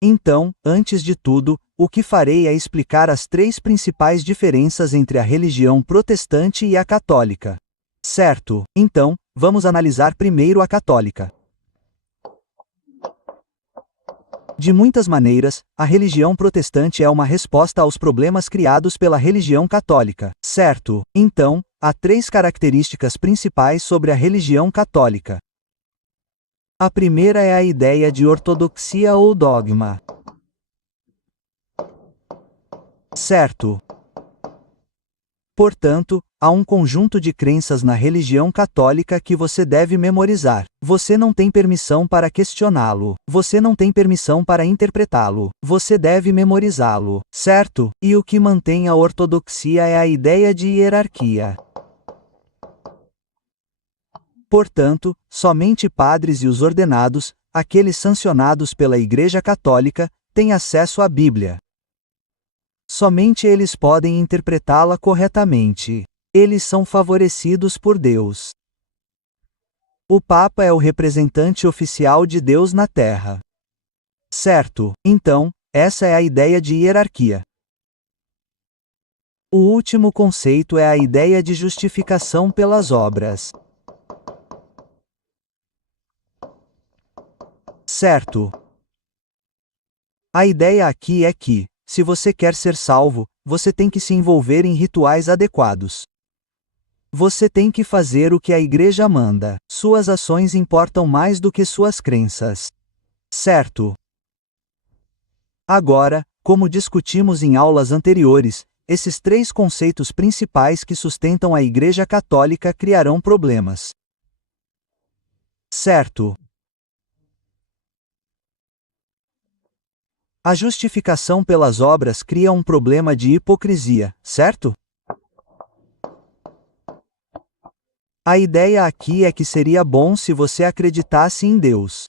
Então, antes de tudo, o que farei é explicar as três principais diferenças entre a religião protestante e a católica. Certo, então, vamos analisar primeiro a católica. De muitas maneiras, a religião protestante é uma resposta aos problemas criados pela religião católica. Certo, então, há três características principais sobre a religião católica. A primeira é a ideia de ortodoxia ou dogma. Certo. Portanto, há um conjunto de crenças na religião católica que você deve memorizar. Você não tem permissão para questioná-lo. Você não tem permissão para interpretá-lo. Você deve memorizá-lo, certo? E o que mantém a ortodoxia é a ideia de hierarquia. Portanto, somente padres e os ordenados, aqueles sancionados pela Igreja Católica, têm acesso à Bíblia. Somente eles podem interpretá-la corretamente. Eles são favorecidos por Deus. O Papa é o representante oficial de Deus na Terra. Certo, então, essa é a ideia de hierarquia. O último conceito é a ideia de justificação pelas obras. Certo. A ideia aqui é que, se você quer ser salvo, você tem que se envolver em rituais adequados. Você tem que fazer o que a Igreja manda. Suas ações importam mais do que suas crenças. Certo. Agora, como discutimos em aulas anteriores, esses três conceitos principais que sustentam a Igreja Católica criarão problemas. Certo. A justificação pelas obras cria um problema de hipocrisia, certo? A ideia aqui é que seria bom se você acreditasse em Deus.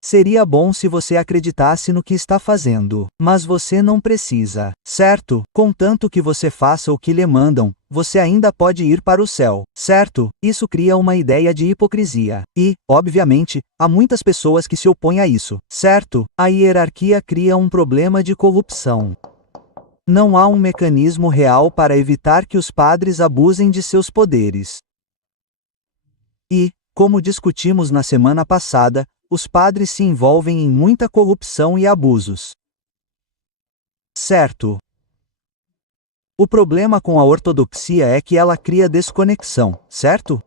Seria bom se você acreditasse no que está fazendo, mas você não precisa, certo? Contanto que você faça o que lhe mandam, você ainda pode ir para o céu, certo? Isso cria uma ideia de hipocrisia. E, obviamente, há muitas pessoas que se opõem a isso, certo? A hierarquia cria um problema de corrupção. Não há um mecanismo real para evitar que os padres abusem de seus poderes. E, como discutimos na semana passada, os padres se envolvem em muita corrupção e abusos. Certo. O problema com a ortodoxia é que ela cria desconexão, certo?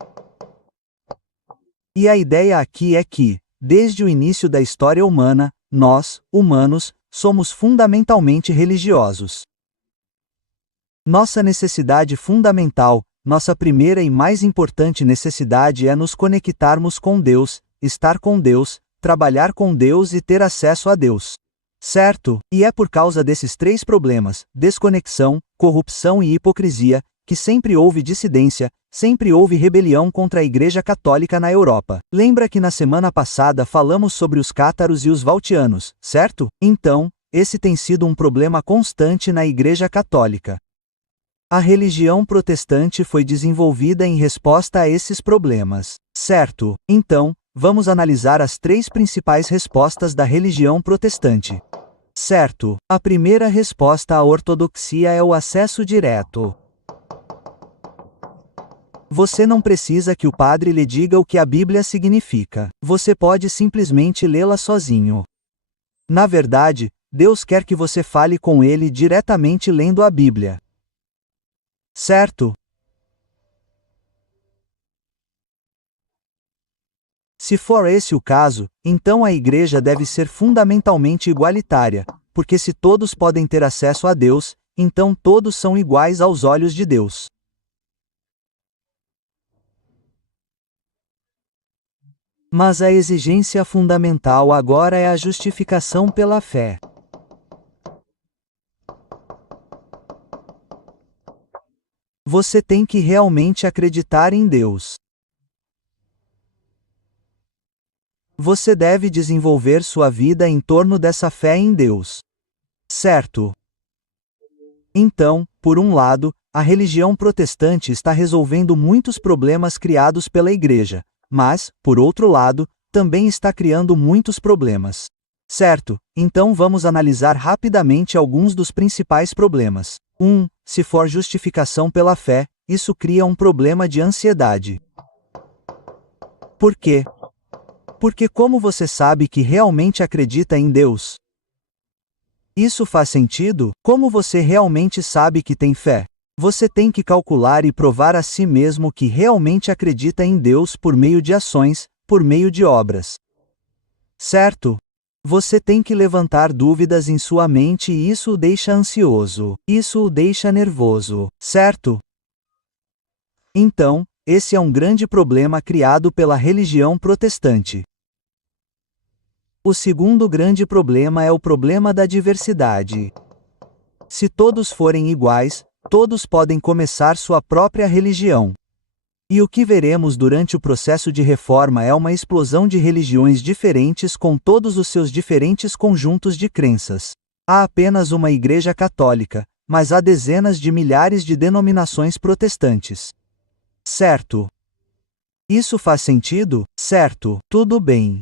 E a ideia aqui é que, desde o início da história humana, nós, humanos, somos fundamentalmente religiosos. Nossa necessidade fundamental, nossa primeira e mais importante necessidade é nos conectarmos com Deus, estar com Deus, trabalhar com Deus e ter acesso a Deus. Certo? E é por causa desses três problemas, desconexão, corrupção e hipocrisia, que sempre houve dissidência, sempre houve rebelião contra a Igreja Católica na Europa. Lembra que na semana passada falamos sobre os cátaros e os valtianos, certo? Então, esse tem sido um problema constante na Igreja Católica. A religião protestante foi desenvolvida em resposta a esses problemas. Certo? Então, vamos analisar as três principais respostas da religião protestante. Certo. A primeira resposta à ortodoxia é o acesso direto. Você não precisa que o padre lhe diga o que a Bíblia significa. Você pode simplesmente lê-la sozinho. Na verdade, Deus quer que você fale com ele diretamente lendo a Bíblia. Certo? Se for esse o caso, então a Igreja deve ser fundamentalmente igualitária, porque se todos podem ter acesso a Deus, então todos são iguais aos olhos de Deus. Mas a exigência fundamental agora é a justificação pela fé. Você tem que realmente acreditar em Deus. Você deve desenvolver sua vida em torno dessa fé em Deus. Certo? Então, por um lado, a religião protestante está resolvendo muitos problemas criados pela Igreja, mas, por outro lado, também está criando muitos problemas. Certo, então vamos analisar rapidamente alguns dos principais problemas. 1. Se for justificação pela fé, isso cria um problema de ansiedade. Por quê? Porque como você sabe que realmente acredita em Deus? Isso faz sentido? Como você realmente sabe que tem fé? Você tem que calcular e provar a si mesmo que realmente acredita em Deus por meio de ações, por meio de obras. Certo? Você tem que levantar dúvidas em sua mente e isso o deixa ansioso. Isso o deixa nervoso, certo? Então, esse é um grande problema criado pela religião protestante. O segundo grande problema é o problema da diversidade. Se todos forem iguais, todos podem começar sua própria religião. E o que veremos durante o processo de reforma é uma explosão de religiões diferentes com todos os seus diferentes conjuntos de crenças. Há apenas uma igreja católica, mas há dezenas de milhares de denominações protestantes. Certo? Isso faz sentido? Certo, tudo bem.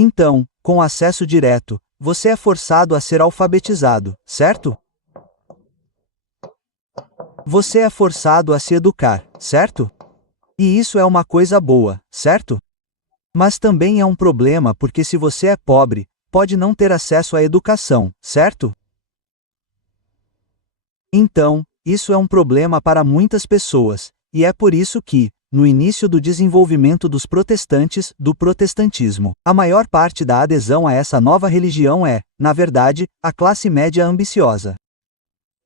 Então, com acesso direto, você é forçado a ser alfabetizado, certo? Você é forçado a se educar, certo? E isso é uma coisa boa, certo? Mas também é um problema porque se você é pobre, pode não ter acesso à educação, certo? Então, isso é um problema para muitas pessoas, e é por isso que, no início do desenvolvimento dos protestantes, do protestantismo, a maior parte da adesão a essa nova religião é, na verdade, a classe média ambiciosa.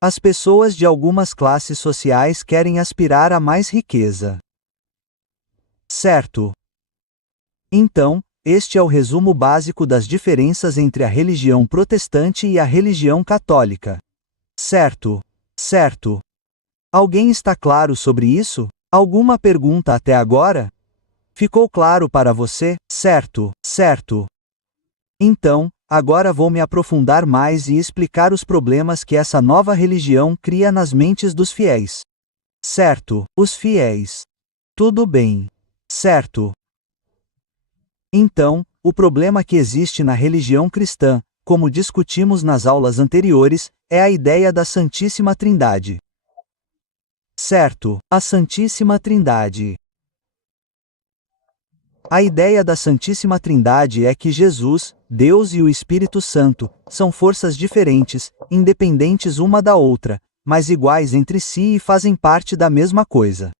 As pessoas de algumas classes sociais querem aspirar a mais riqueza. Certo? Então, este é o resumo básico das diferenças entre a religião protestante e a religião católica. Certo? Certo. Alguém está claro sobre isso? Alguma pergunta até agora? Ficou claro para você? Certo, certo. Então, agora vou me aprofundar mais e explicar os problemas que essa nova religião cria nas mentes dos fiéis. Certo, os fiéis. Tudo bem. Certo. Então, o problema que existe na religião cristã, como discutimos nas aulas anteriores, é a ideia da Santíssima Trindade. Certo, a Santíssima Trindade. A ideia da Santíssima Trindade é que Jesus, Deus e o Espírito Santo, são forças diferentes, independentes uma da outra, mas iguais entre si e fazem parte da mesma coisa.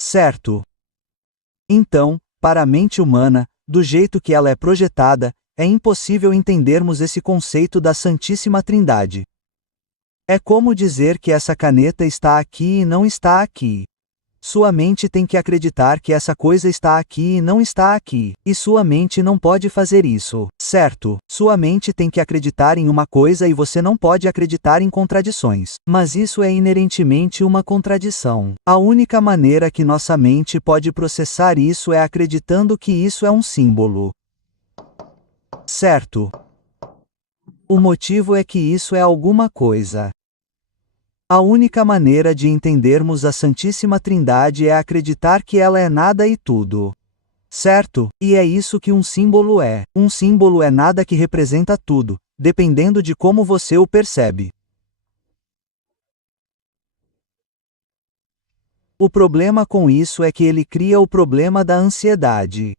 Certo. Então, para a mente humana, do jeito que ela é projetada, é impossível entendermos esse conceito da Santíssima Trindade. É como dizer que essa caneta está aqui e não está aqui. Sua mente tem que acreditar que essa coisa está aqui e não está aqui, e sua mente não pode fazer isso, certo? Sua mente tem que acreditar em uma coisa e você não pode acreditar em contradições. Mas isso é inerentemente uma contradição. A única maneira que nossa mente pode processar isso é acreditando que isso é um símbolo. Certo? O motivo é que isso é alguma coisa. A única maneira de entendermos a Santíssima Trindade é acreditar que ela é nada e tudo. Certo? E é isso que um símbolo é. Um símbolo é nada que representa tudo, dependendo de como você o percebe. O problema com isso é que ele cria o problema da ansiedade.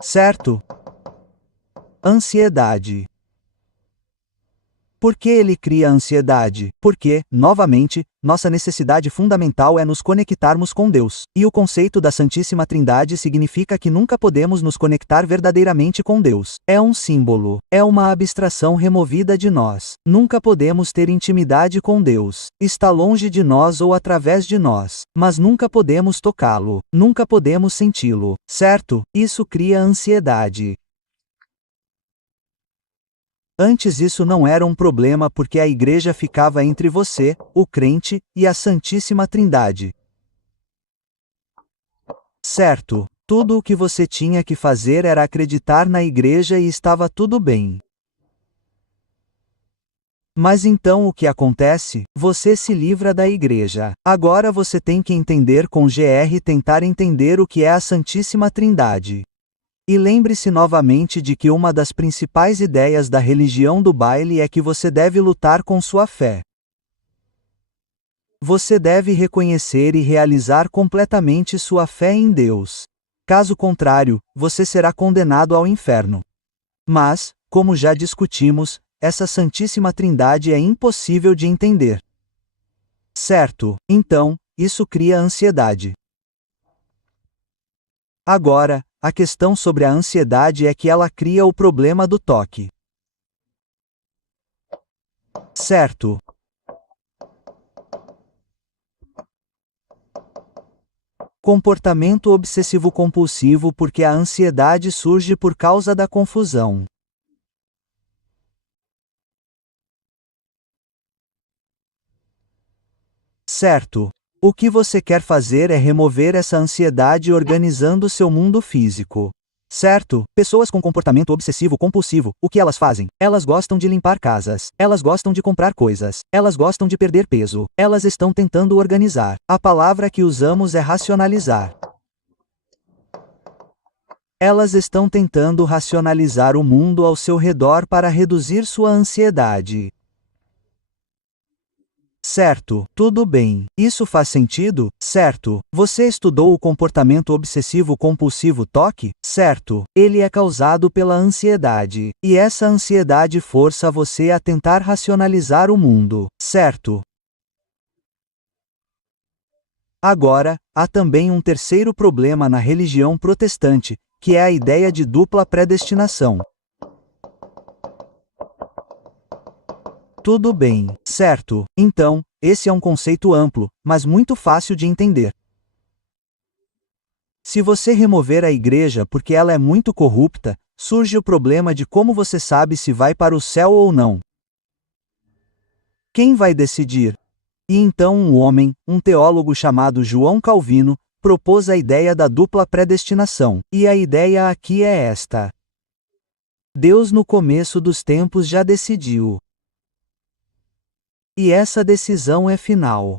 Certo? Ansiedade. Por que ele cria ansiedade? Porque, novamente, nossa necessidade fundamental é nos conectarmos com Deus. E o conceito da Santíssima Trindade significa que nunca podemos nos conectar verdadeiramente com Deus. É um símbolo. É uma abstração removida de nós. Nunca podemos ter intimidade com Deus. Está longe de nós ou através de nós. Mas nunca podemos tocá-lo. Nunca podemos senti-lo. Certo? Isso cria ansiedade. Antes isso não era um problema porque a igreja ficava entre você, o crente, e a Santíssima Trindade. Certo, tudo o que você tinha que fazer era acreditar na igreja e estava tudo bem. Mas então o que acontece? Você se livra da igreja. Agora você tem que entender com GR tentar entender o que é a Santíssima Trindade. E lembre-se novamente de que uma das principais ideias da religião do baile é que você deve lutar com sua fé. Você deve reconhecer e realizar completamente sua fé em Deus. Caso contrário, você será condenado ao inferno. Mas, como já discutimos, essa Santíssima Trindade é impossível de entender. Certo, então, isso cria ansiedade. Agora, a questão sobre a ansiedade é que ela cria o problema do toque. Certo. Comportamento obsessivo-compulsivo porque a ansiedade surge por causa da confusão. Certo. O que você quer fazer é remover essa ansiedade organizando seu mundo físico. Certo? Pessoas com comportamento obsessivo-compulsivo, o que elas fazem? Elas gostam de limpar casas, elas gostam de comprar coisas, elas gostam de perder peso, elas estão tentando organizar. A palavra que usamos é racionalizar. Elas estão tentando racionalizar o mundo ao seu redor para reduzir sua ansiedade. Certo, tudo bem. Isso faz sentido? Certo. Você estudou o comportamento obsessivo-compulsivo TOC? Certo. Ele é causado pela ansiedade. E essa ansiedade força você a tentar racionalizar o mundo. Certo. Agora, há também um terceiro problema na religião protestante, que é a ideia de dupla predestinação. Tudo bem, certo. Então, esse é um conceito amplo, mas muito fácil de entender. Se você remover a igreja porque ela é muito corrupta, surge o problema de como você sabe se vai para o céu ou não. Quem vai decidir? E então um homem, um teólogo chamado João Calvino, propôs a ideia da dupla predestinação. E a ideia aqui é esta: Deus no começo dos tempos já decidiu. E essa decisão é final.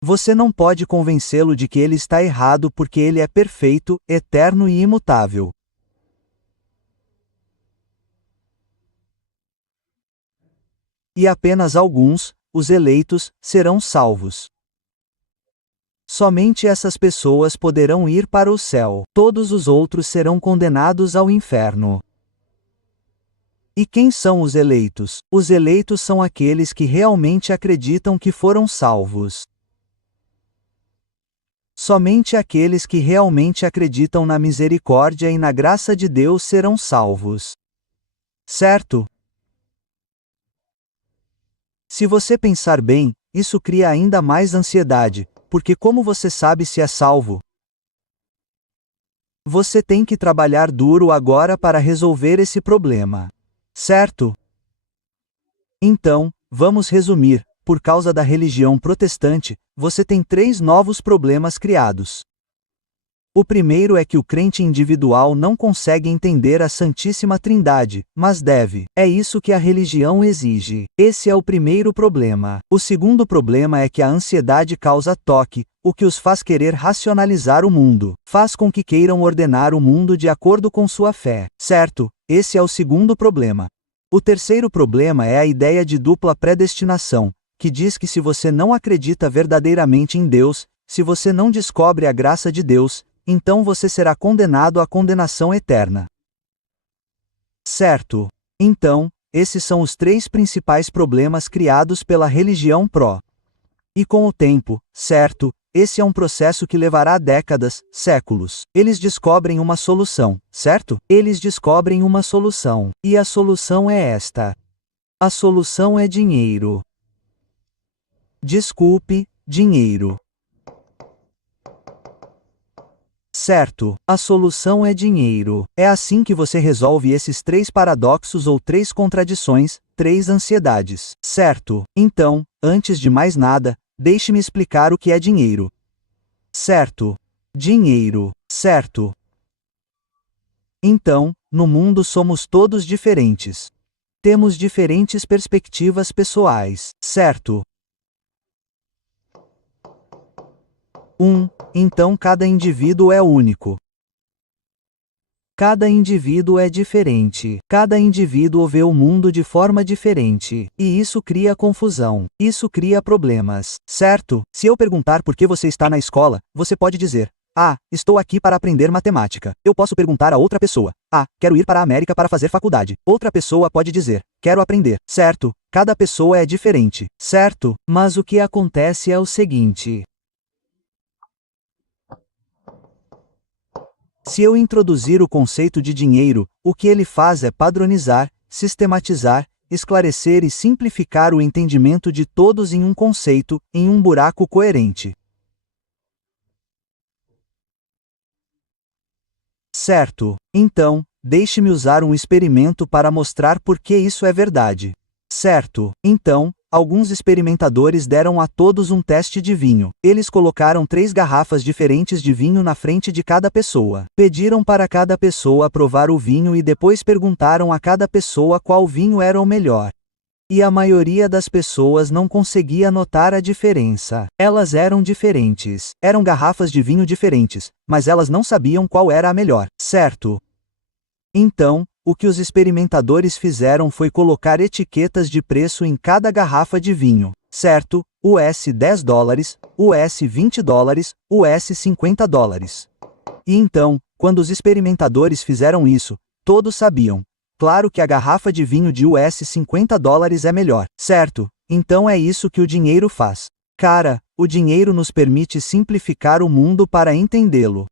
Você não pode convencê-lo de que ele está errado porque ele é perfeito, eterno e imutável. E apenas alguns, os eleitos, serão salvos. Somente essas pessoas poderão ir para o céu. Todos os outros serão condenados ao inferno. E quem são os eleitos? Os eleitos são aqueles que realmente acreditam que foram salvos. Somente aqueles que realmente acreditam na misericórdia e na graça de Deus serão salvos. Certo? Se você pensar bem, isso cria ainda mais ansiedade, porque como você sabe se é salvo? Você tem que trabalhar duro agora para resolver esse problema. Certo? Então, vamos resumir: por causa da religião protestante, você tem 3 novos problemas criados. O primeiro é que o crente individual não consegue entender a Santíssima Trindade, mas deve. É isso que a religião exige. Esse é o primeiro problema. O segundo problema é que a ansiedade causa toque, o que os faz querer racionalizar o mundo. Faz com que queiram ordenar o mundo de acordo com sua fé. Certo? Esse é o segundo problema. O terceiro problema é a ideia de dupla predestinação, que diz que se você não acredita verdadeiramente em Deus, se você não descobre a graça de Deus, então você será condenado à condenação eterna. Certo. Então, esses são os 3 principais problemas criados pela religião pró. E com o tempo, certo, esse é um processo que levará décadas, séculos. Eles descobrem uma solução, certo? Eles descobrem uma solução. E a solução é esta. A solução é dinheiro. Desculpe, dinheiro. Certo, a solução é dinheiro. É assim que você resolve esses 3 paradoxos ou 3 contradições, 3 ansiedades. Certo, então, antes de mais nada, deixe-me explicar o que é dinheiro. Certo. Dinheiro. Certo. Então, no mundo somos todos diferentes. Temos diferentes perspectivas pessoais, certo? Então cada indivíduo é único. Cada indivíduo é diferente. Cada indivíduo vê o mundo de forma diferente. E isso cria confusão. Isso cria problemas, certo? Se eu perguntar por que você está na escola, você pode dizer: "Ah, estou aqui para aprender matemática." Eu posso perguntar a outra pessoa: "Ah, quero ir para a América para fazer faculdade." Outra pessoa pode dizer: "Quero aprender." Certo? Cada pessoa é diferente, certo? Mas o que acontece é o seguinte: se eu introduzir o conceito de dinheiro, o que ele faz é padronizar, sistematizar, esclarecer e simplificar o entendimento de todos em um conceito, em um buraco coerente. Certo? Então, deixe-me usar um experimento para mostrar por que isso é verdade. Certo? Então, alguns experimentadores deram a todos um teste de vinho. Eles colocaram 3 garrafas diferentes de vinho na frente de cada pessoa. Pediram para cada pessoa provar o vinho e depois perguntaram a cada pessoa qual vinho era o melhor. E a maioria das pessoas não conseguia notar a diferença. Elas eram diferentes. Eram garrafas de vinho diferentes, mas elas não sabiam qual era a melhor, certo? Então, o que os experimentadores fizeram foi colocar etiquetas de preço em cada garrafa de vinho, certo? US $10, US $20, US $50. E então, quando os experimentadores fizeram isso, todos sabiam. Claro que a garrafa de vinho de US $50 é melhor, certo? Então é isso que o dinheiro faz. Cara, o dinheiro nos permite simplificar o mundo para entendê-lo.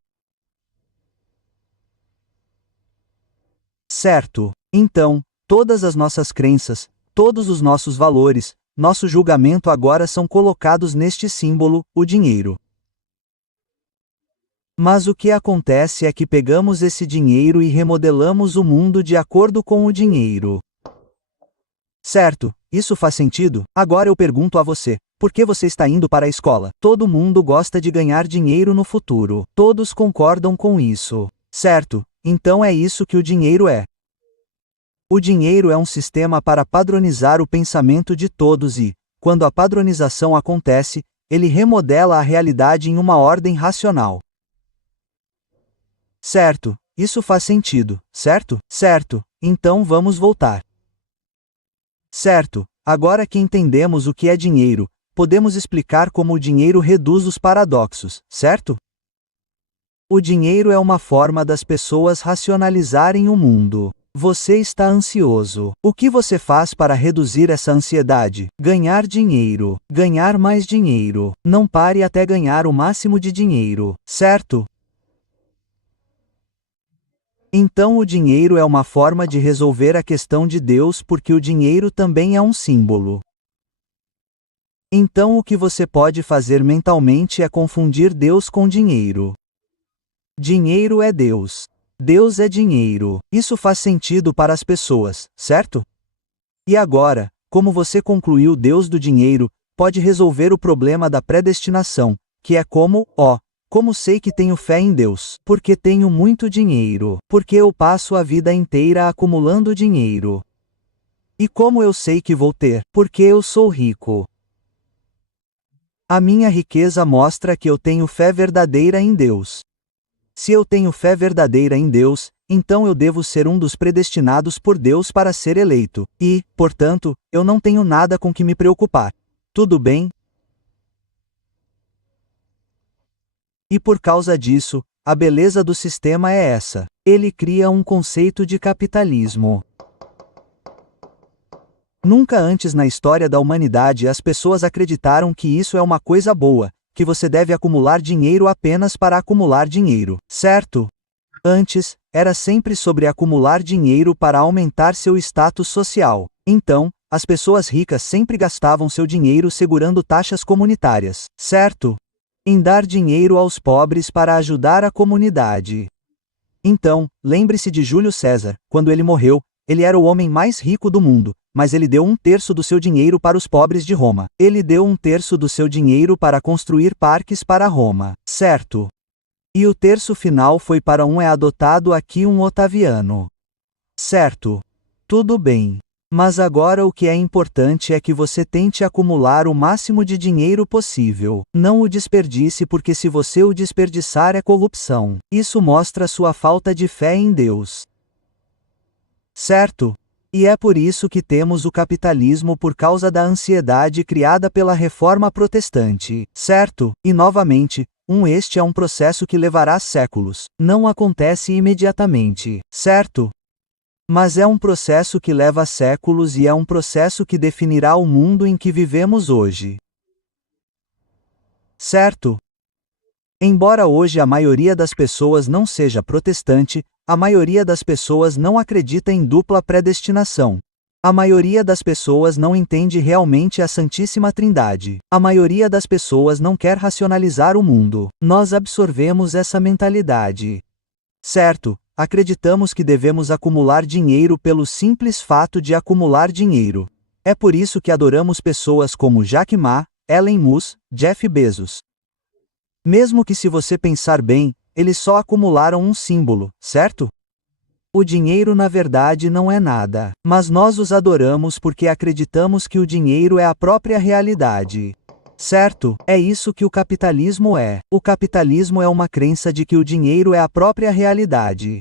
Certo? Então, todas as nossas crenças, todos os nossos valores, nosso julgamento agora são colocados neste símbolo, o dinheiro. Mas o que acontece é que pegamos esse dinheiro e remodelamos o mundo de acordo com o dinheiro. Certo? Isso faz sentido? Agora eu pergunto a você: por que você está indo para a escola? Todo mundo gosta de ganhar dinheiro no futuro. Todos concordam com isso. Certo? Então é isso que o dinheiro é. O dinheiro é um sistema para padronizar o pensamento de todos e, quando a padronização acontece, ele remodela a realidade em uma ordem racional. Certo, isso faz sentido, certo? Certo, então vamos voltar. Certo, agora que entendemos o que é dinheiro, podemos explicar como o dinheiro reduz os paradoxos, certo? O dinheiro é uma forma das pessoas racionalizarem o mundo. Você está ansioso. O que você faz para reduzir essa ansiedade? Ganhar dinheiro. Ganhar mais dinheiro. Não pare até ganhar o máximo de dinheiro, certo? Então o dinheiro é uma forma de resolver a questão de Deus porque o dinheiro também é um símbolo. Então o que você pode fazer mentalmente é confundir Deus com dinheiro. Dinheiro é Deus. Deus é dinheiro. Isso faz sentido para as pessoas, certo? E agora, como você concluiu Deus do dinheiro, pode resolver o problema da predestinação, que é como sei que tenho fé em Deus? Porque tenho muito dinheiro. Porque eu passo a vida inteira acumulando dinheiro. E como eu sei que vou ter? Porque eu sou rico. A minha riqueza mostra que eu tenho fé verdadeira em Deus. Se eu tenho fé verdadeira em Deus, então eu devo ser um dos predestinados por Deus para ser eleito, e, portanto, eu não tenho nada com que me preocupar. Tudo bem? E por causa disso, a beleza do sistema é essa. Ele cria um conceito de capitalismo. Nunca antes na história da humanidade as pessoas acreditaram que isso é uma coisa boa, que você deve acumular dinheiro apenas para acumular dinheiro, certo? Antes, era sempre sobre acumular dinheiro para aumentar seu status social. Então, as pessoas ricas sempre gastavam seu dinheiro segurando taxas comunitárias, certo? Em dar dinheiro aos pobres para ajudar a comunidade. Então, lembre-se de Júlio César, quando ele morreu, ele era o homem mais rico do mundo, mas ele deu 1/3 do seu dinheiro para os pobres de Roma. Ele deu 1/3 do seu dinheiro para construir parques para Roma, certo? E o terço final foi para é adotado aqui um Otaviano. Certo? Tudo bem. Mas agora o que é importante é que você tente acumular o máximo de dinheiro possível. Não o desperdice, porque se você o desperdiçar é corrupção. Isso mostra sua falta de fé em Deus. Certo? E é por isso que temos o capitalismo, por causa da ansiedade criada pela reforma protestante. Certo? E novamente, este é um processo que levará séculos. Não acontece imediatamente. Certo? Mas é um processo que leva séculos e é um processo que definirá o mundo em que vivemos hoje. Certo? Embora hoje a maioria das pessoas não seja protestante, a maioria das pessoas não acredita em dupla predestinação. A maioria das pessoas não entende realmente a Santíssima Trindade. A maioria das pessoas não quer racionalizar o mundo. Nós absorvemos essa mentalidade. Certo? Acreditamos que devemos acumular dinheiro pelo simples fato de acumular dinheiro. É por isso que adoramos pessoas como Jack Ma, Elon Musk, Jeff Bezos. Mesmo que, se você pensar bem, eles só acumularam um símbolo, certo? O dinheiro na verdade não é nada, mas nós os adoramos porque acreditamos que o dinheiro é a própria realidade. Certo? É isso que o capitalismo é. O capitalismo é uma crença de que o dinheiro é a própria realidade.